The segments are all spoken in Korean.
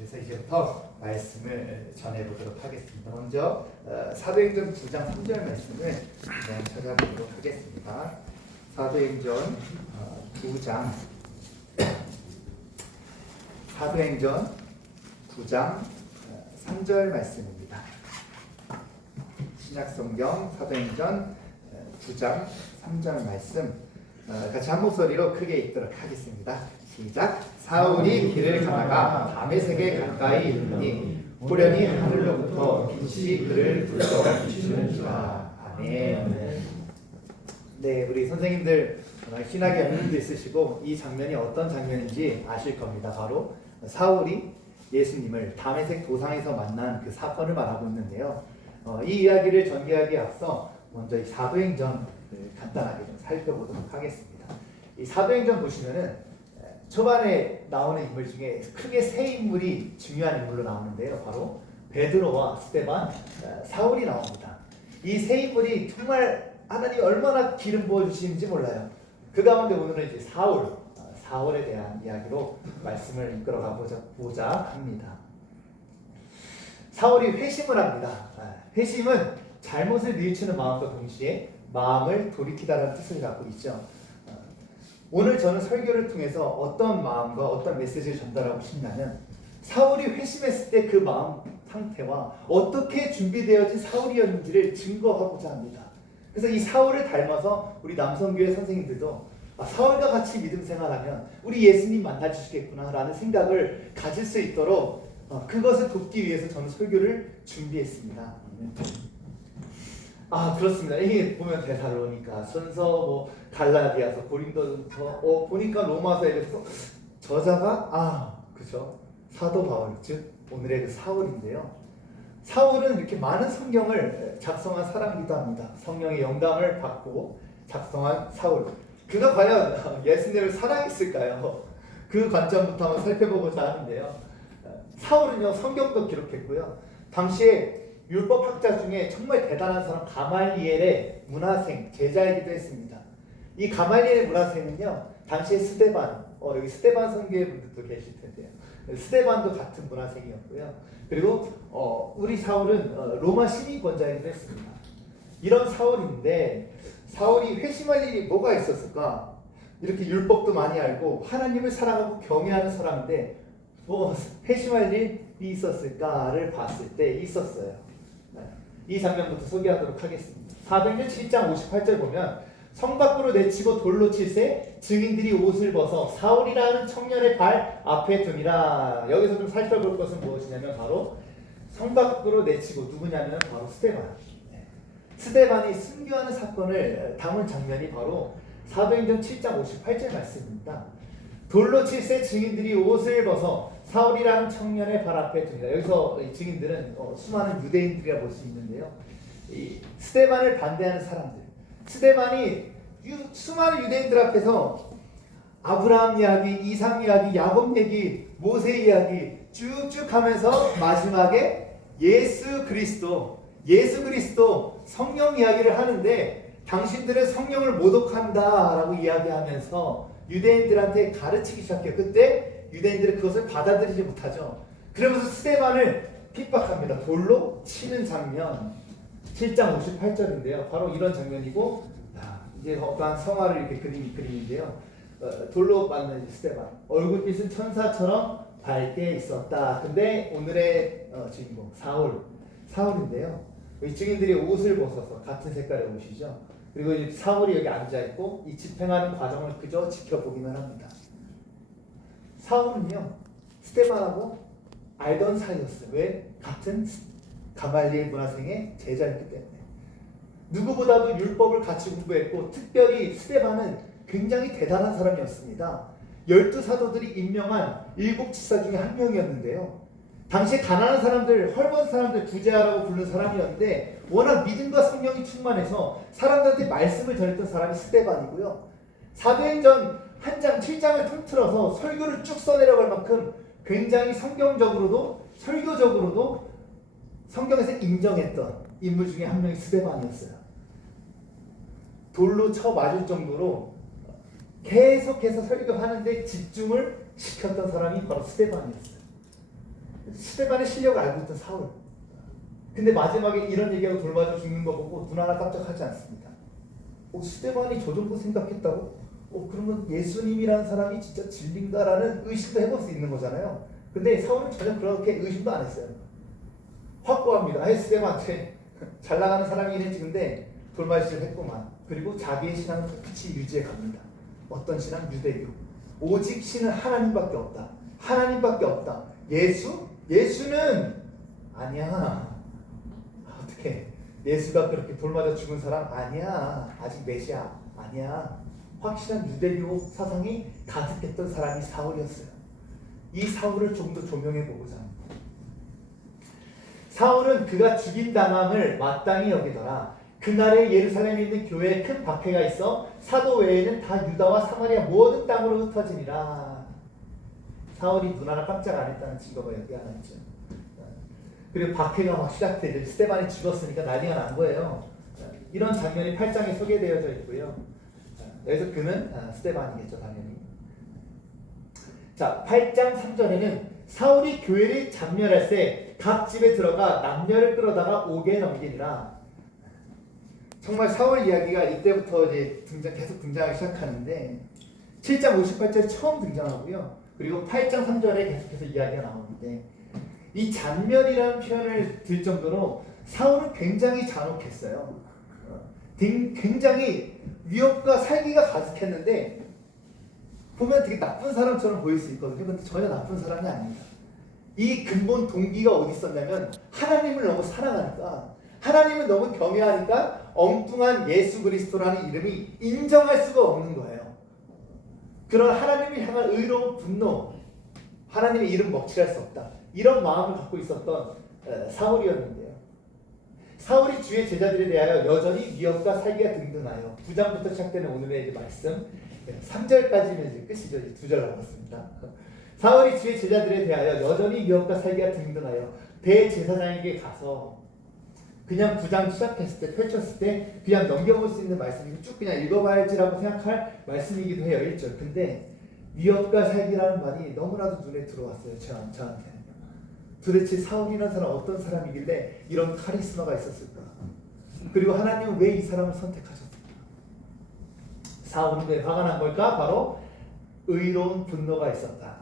그래서 이제부터 말씀을 전해보도록 하겠습니다. 먼저 사도행전 9장 3절 말씀을 그냥 찾아보도록 하겠습니다. 사도행전 9장 3절 말씀입니다. 신약성경 사도행전 9장 3절 말씀 같이 한 목소리로 크게 읽도록 하겠습니다. 시작. 사울이 길을 가다가 다메섹에 가까이 이르니 호련히 하늘로부터 빛이 그를 둘러 비추는지라. 아멘. 네, 우리 선생님들 신학의 연륜도 있으시고 이 장면이 어떤 장면인지 아실 겁니다. 바로 사울이 예수님을 다메섹 도상에서 만난 그 사건을 말하고 있는데요. 이 이야기를 전개하기에 앞서 먼저 이 사도행전을 간단하게 좀 살펴보도록 하겠습니다. 이 사도행전 보시면은 초반에 나오는 인물 중에 크게 세 인물이 중요한 인물로 나오는데요. 바로 베드로와 스데반, 사울이 나옵니다. 이 세 인물이 정말 하나님이 얼마나 기름 부어주시는지 몰라요. 그 가운데 오늘은 이제 사울에 대한 이야기로 말씀을 이끌어가보자 합니다. 사울이 회심을 합니다. 회심은 잘못을 뉘우치는 마음과 동시에 마음을 돌이키다라는 뜻을 갖고 있죠. 오늘 저는 설교를 통해서 어떤 마음과 어떤 메시지를 전달하고 싶냐면 사울이 회심했을 때 그 마음 상태와 어떻게 준비되어진 사울이었는지를 증거하고자 합니다. 그래서 이 사울을 닮아서 우리 남성교회 선생님들도 사울과 같이 믿음 생활하면 우리 예수님 만나주시겠구나 라는 생각을 가질 수 있도록 그것을 돕기 위해서 저는 설교를 준비했습니다. 그렇습니다. 이게 보면 데살로니가, 손서, 갈라디아서, 고린도서, 보니까 로마서, 에베소 저자가 그죠? 사도 바울, 즉 오늘의 그 사울인데요. 사울은 이렇게 많은 성경을 작성한 사람이기도 합니다. 성령의 영감을 받고 작성한 사울. 그가 과연 예수님을 사랑했을까요? 그 관점부터 한번 살펴보고자 하는데요. 사울은요 성경도 기록했고요. 당시에 율법학자 중에 정말 대단한 사람 가말리엘의 문화생 제자이기도 했습니다. 이 가말리엘의 문화생은요 당시에 스데반, 여기 스데반 선교회 분들도 계실 텐데요. 스데반도 같은 문화생이었고요. 그리고 우리 사울은 로마 시민권자이기도 했습니다. 이런 사울인데 사울이 회심할 일이 뭐가 있었을까? 이렇게 율법도 많이 알고 하나님을 사랑하고 경외하는 사람인데 회심할 일이 있었을까를 봤을 때 있었어요. 이 장면부터 소개하도록 하겠습니다. 사도행전 7장 58절 보면 성 밖으로 내치고 돌로 칠세 증인들이 옷을 벗어 사울이라는 청년의 발 앞에 두니라. 여기서 좀 살펴볼 것은 무엇이냐면 바로 성 밖으로 내치고 누구냐면 바로 스데반. 스데반이 순교하는 사건을 담은 장면이 바로 사도행전 7장 58절 말씀입니다. 돌로 칠세 증인들이 옷을 벗어 사울이라는 청년의 발 앞에 둡니다. 여기서 증인들은 수많은 유대인들이라 볼 수 있는데요. 이 스데반을 반대하는 사람들, 스데반이 수많은 유대인들 앞에서 아브라함 이야기, 이삭 이야기, 야곱 얘기, 모세 이야기 쭉쭉 하면서 마지막에 예수 그리스도 성령 이야기를 하는데 당신들은 성령을 모독한다라고 이야기하면서 유대인들한테 가르치기 시작해요. 그때 유대인들은 그것을 받아들이지 못하죠. 그러면서 스데반을 핍박합니다. 돌로 치는 장면 7장 58절인데요. 바로 이런 장면이고 이제 어떠한 성화를 이렇게 그림인데요. 돌로 맞는 스데반 얼굴빛은 천사처럼 밝게 있었다. 근데 오늘의 주인공 사울인데요. 이 증인들이 옷을 벗어서 같은 색깔의 옷이죠. 그리고 이 사울이 여기 앉아있고 이 집행하는 과정을 그저 지켜보기만 합니다. 사울은요 스데반하고 알던 사이였어요. 왜? 같은 가말리엘 문화생의 제자였기 때문에. 누구보다도 율법을 같이 공부했고 특별히 스데반은 굉장히 대단한 사람이었습니다. 12사도들이 임명한 7지사 중에 한 명이었는데요. 당시에 가난한 사람들, 헐벗은 사람들 구제하라고 부르는 사람이었는데 워낙 믿음과 성령이 충만해서 사람들한테 말씀을 전했던 사람이 스데반이고요. 사도행전 한 장 7장을 통틀어서 설교를 쭉 써내려갈 만큼 굉장히 성경적으로도 설교적으로도 성경에서 인정했던 인물 중에 한 명이 스데반이었어요. 돌로 쳐 맞을 정도로 계속해서 설교하는데 집중을 시켰던 사람이 바로 스데반이었어요. 스데반의 실력을 알고 있던 사울. 근데 마지막에 이런 얘기하고 돌맞아 죽는 거 보고 눈 하나 깜짝하지 않습니다. 스데반이 저 정도 생각했다고? 그러면 예수님이라는 사람이 진짜 진리인가라는 의심도 해볼 수 있는 거잖아요. 근데 사울은 전혀 그렇게 의심도 안 했어요. 확고합니다. 스데반 잘 나가는 사람이긴 했지. 근데 돌맞이를 했구만. 그리고 자기의 신앙을 끝이 유지해 갑니다. 어떤 신앙? 유대교. 오직 신은 하나님밖에 없다. 하나님밖에 없다. 예수는 아니야. 어떻게? 예수가 그렇게 돌맞아 죽은 사람 아니야. 아직 메시아 아니야. 확실한 유대교 사상이 가득했던 사람이 사울이었어요. 이 사울을 조금 더 조명해 보고자 합니다. 사울은 그가 죽인 당함을 마땅히 여기더라. 그날에 예루살렘에 있는 교회에 큰 박해가 있어 사도 외에는 다 유다와 사마리아 모든 땅으로 흩어지니라. 사울이 눈 하나 깜짝 안 했다는 증거가 여기 하나 있죠. 그리고 박해가 막 시작돼 스데반이 죽었으니까 난리가 난 거예요. 이런 장면이 8장에 소개되어져 있고요. 여기서 그는 스데반이겠죠, 당연히. 자, 8장 3절에는 사울이 교회를 장멸할 때 각 집에 들어가 남녀를 끌어다가 옥에 넘기니라. 정말 사울 이야기가 이때부터 이제 계속 등장하기 시작하는데 7장 58절 처음 등장하고요. 그리고 8장 3절에 계속해서 이야기가 나오는데 이 잔멸이라는 표현을 들 정도로 사울은 굉장히 잔혹했어요. 굉장히 위협과 살기가 가득했는데 보면 되게 나쁜 사람처럼 보일 수 있거든요. 근데 전혀 나쁜 사람이 아닙니다. 이 근본 동기가 어디 있었냐면 하나님을 너무 사랑하니까, 하나님을 너무 경외하니까 엉뚱한 예수 그리스도라는 이름이 인정할 수가 없는 거예요. 그런 하나님을 향한 의로운 분노, 하나님의 이름 먹칠할 수 없다, 이런 마음을 갖고 있었던 사울이었는데요. 사울이 주의 제자들에 대하여 여전히 위협과 살기가 등등하여 9장부터 시작되는 오늘의 이제 말씀 3절까지는 이제 끝이죠. 이제 2절 남았습니다. 사울이 주의 제자들에 대하여 여전히 위협과 살기가 등등하여 대제사장에게 가서 그냥 9장 시작했을 때 펼쳤을 때 그냥 넘겨볼 수 있는 말씀이고 쭉 그냥 읽어봐야지라고 생각할 말씀이기도 해요. 1절. 근데 위협과 살기라는 말이 너무나도 눈에 들어왔어요. 저한테는. 도대체 사울이라는 사람 어떤 사람이길래 이런 카리스마가 있었을까? 그리고 하나님은 왜 이 사람을 선택하셨을까? 사울은 왜 화가 난 걸까? 바로 의로운 분노가 있었다.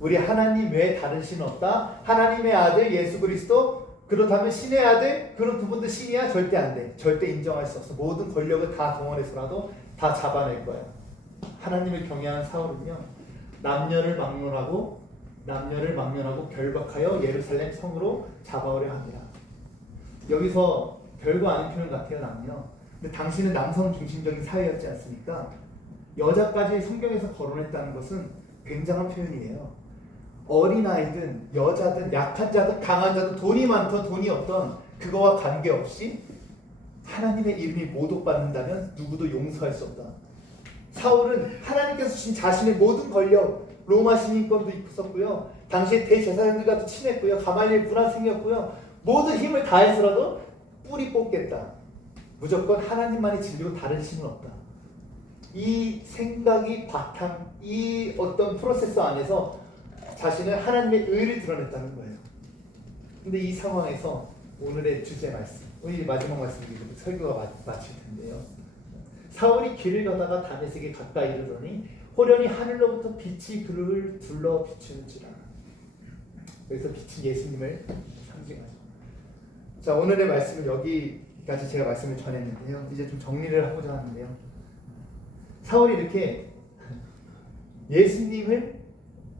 우리 하나님 외에 다른 신 없다. 하나님의 아들 예수 그리스도, 그렇다면 신의 아들, 그런 그분도 신이야? 절대 안 돼. 절대 인정할 수 없어. 모든 권력을 다 동원해서라도 다 잡아낼 거야. 하나님을 경외하는 사울은요, 남녀를 막론하고 결박하여 예루살렘 성으로 잡아오려 합니다. 여기서 별거 아닌 표현 같아요, 남녀. 근데 당시는 남성 중심적인 사회였지 않습니까? 여자까지 성경에서 거론했다는 것은 굉장한 표현이에요. 어린아이든 여자든 약한 자든 강한 자든 돈이 많던 돈이 없던 그거와 관계없이 하나님의 이름이 모독받는다면 누구도 용서할 수 없다. 사울은 하나님께서 주신 자신의 모든 권력, 로마 시민권도 있었고요, 당시에 대제사장들과도 친했고요, 가말리엘 문화생이었고요, 모든 힘을 다해서라도 뿌리 뽑겠다. 무조건 하나님만이 진리고 다른 신은 없다. 이 생각이 바탕, 이 어떤 프로세스 안에서 자신은 하나님의 의를 드러냈다는 거예요. 근데 이 상황에서 오늘의 주제 말씀, 오늘 마지막 말씀이기도 설교가 마칠 텐데요. 사울이 길을 가다가 다메섹에 가까이 이르더니 호련히 하늘로부터 빛이 그를 둘러 비추는지라. 여기서 빛은 예수님을 상징하죠. 자, 오늘의 말씀은 여기까지 제가 말씀을 전했는데요. 이제 좀 정리를 하고자 하는데요. 사울이 이렇게 예수님을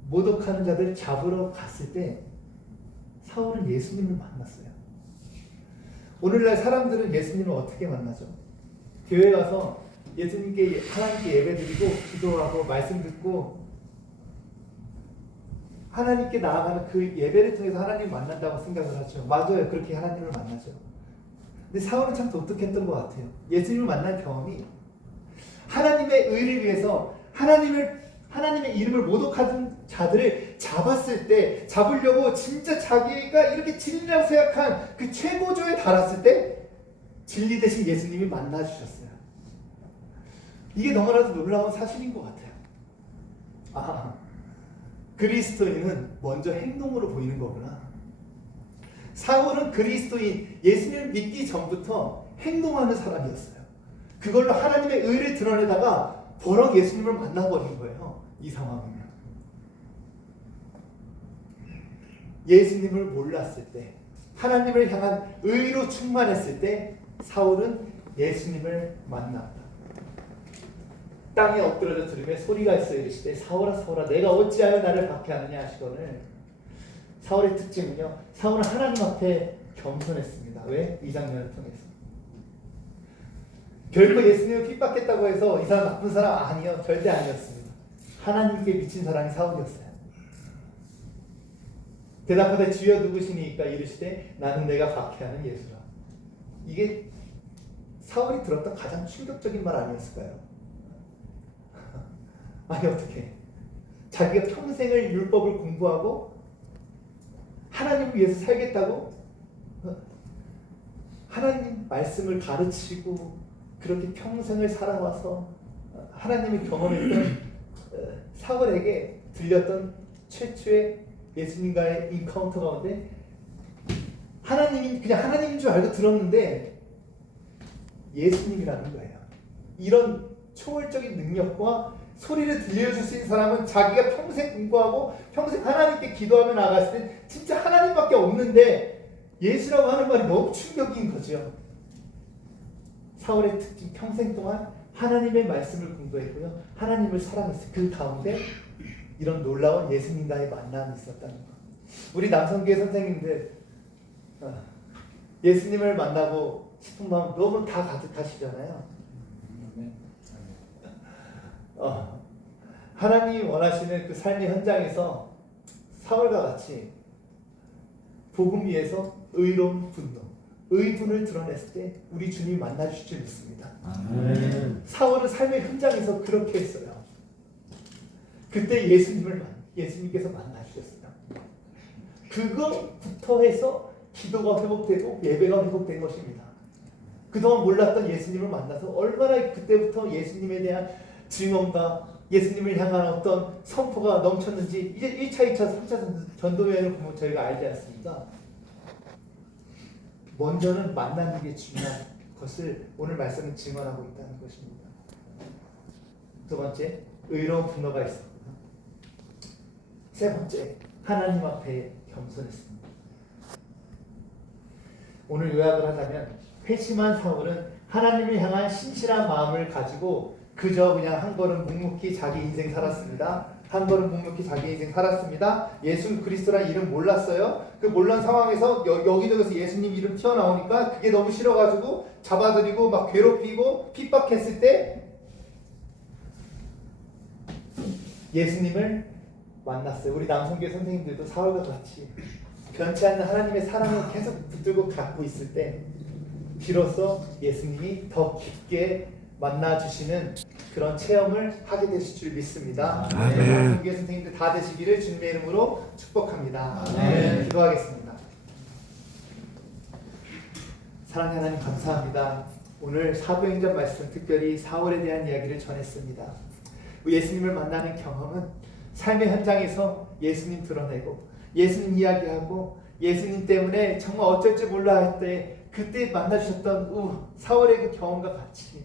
모독하는 자들 잡으러 갔을 때 사울은 예수님을 만났어요. 오늘날 사람들은 예수님을 어떻게 만나죠? 교회 가서 예수님께, 하나님께 예배드리고 기도하고 말씀 듣고 하나님께 나아가는 그 예배를 통해서 하나님을 만난다고 생각을 하죠. 맞아요. 그렇게 하나님을 만나죠. 근데 사울은 참 독특했던 것 같아요. 예수님을 만난 경험이 하나님의 의를 위해서 하나님의 이름을 모독하는 자들을 잡았을 때, 잡으려고 진짜 자기가 이렇게 진리라고 생각한 그 최고조에 달았을 때 진리 대신 예수님이 만나주셨어요. 이게 너무나도 놀라운 사실인 것 같아요. 그리스도인은 먼저 행동으로 보이는 거구나. 사울은 그리스도인, 예수님을 믿기 전부터 행동하는 사람이었어요. 그걸로 하나님의 의를 드러내다가 버럭 예수님을 만나버린 거예요. 이 상황은. 예수님을 몰랐을 때, 하나님을 향한 의로 충만했을 때 사울은 예수님을 만났다. 땅에 엎드려져 들으며 소리가 있어 이르시되 사울아 사울아 내가 어찌하여 나를 박해하느냐 하시거늘. 사울의 특징은요, 사울은 하나님 앞에 겸손했습니다. 왜? 이 장면을 통해서. 결코 예수님을 핍박했다고 해서 이 사람 나쁜 사람 아니요, 절대 아니었습니다. 하나님께 미친 사람이 사울이었어요. 대답하되 주여 누구시니까 이르시되 나는 내가 박해하는 예수라. 이게 사울이 들었던 가장 충격적인 말 아니었을까요? 아니 어떻게 자기가 평생을 율법을 공부하고 하나님을 위해서 살겠다고 하나님 말씀을 가르치고 그렇게 평생을 살아와서 하나님을 경험했던 사울에게 들렸던 최초의 예수님과의 인카운터 가운데 하나님이 그냥 하나님인 줄 알고 들었는데 예수님이라는 거예요. 이런 초월적인 능력과 소리를 들려줄 수 있는 사람은 자기가 평생 공부하고 평생 하나님께 기도하며 나갔을 때 진짜 하나님밖에 없는데 예수라고 하는 말이 너무 충격인 거죠. 사울의 특징, 평생 동안 하나님의 말씀을 공부했고요, 하나님을 사랑했어요. 그 가운데 이런 놀라운 예수님과의 만남이 있었다는 거. 우리 남성교회 선생님들 예수님을 만나고 싶은 마음 너무 다 가득하시잖아요. 하나님이 원하시는 그 삶의 현장에서 사울과 같이 복음 위에서 의로운 분노, 의분을 드러냈을 때 우리 주님이 만나주실 줄 믿습니다. 사울은 삶의 현장에서 그렇게 했어요. 그때 예수님께서 만나주셨어요. 그것부터 해서 기도가 회복되고 예배가 회복된 것입니다. 그동안 몰랐던 예수님을 만나서 얼마나 그때부터 예수님에 대한 증언과 예수님을 향한 어떤 선포가 넘쳤는지 이제 1차, 2차, 3차 전도여행을 보면 저희가 알지 않습니까? 먼저는 만나는 게 중요한 것을 오늘 말씀은 증언하고 있다는 것입니다. 두 번째, 의로운 분노가 있습니다. 세 번째, 하나님 앞에 겸손했습니다. 오늘 요약을 하자면 회심한 사울은 하나님을 향한 신실한 마음을 가지고 그저 그냥 한 걸음 묵묵히 자기 인생 살았습니다. 한 걸음 묵묵히 자기 인생 살았습니다. 예수 그리스도라는 이름 몰랐어요. 그 몰란 상황에서 여기저기서 예수님 이름 튀어나오니까 그게 너무 싫어가지고 잡아들이고 막 괴롭히고 핍박했을 때 예수님을 만났어요. 우리 남성교회 선생님들도 사울과 같이 변치 않는 하나님의 사랑을 계속 붙들고 갖고 있을 때 비로소 예수님이 더 깊게 만나주시는 그런 체험을 하게 되실 줄 믿습니다. 남성교회 선생님들 다 되시기를 주님의 이름으로 축복합니다. 기도하겠습니다. 사랑하는 하나님 감사합니다. 오늘 사도행전 말씀 특별히 사울에 대한 이야기를 전했습니다. 예수님을 만나는 경험은 삶의 현장에서 예수님 드러내고 예수님 이야기하고 예수님 때문에 정말 어쩔 줄 몰라 할 때 그때 만나주셨던 사울의 그 경험과 같이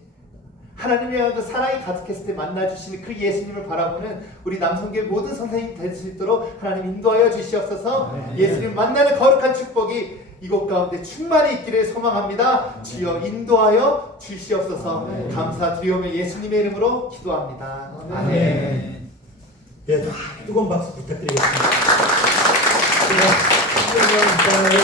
하나님의 향한 그 사랑이 가득했을 때 만나주시는 그 예수님을 바라보는 우리 남성교회 모든 선생님이 될 수 있도록 하나님 인도하여 주시옵소서. 예수님 만나는 거룩한 축복이 이곳 가운데 충만히 있기를 소망합니다. 주여 인도하여 주시옵소서. 감사드리오며 예수님의 이름으로 기도합니다. 아멘. 네, 뜨거운 박수 부탁드리겠습니다.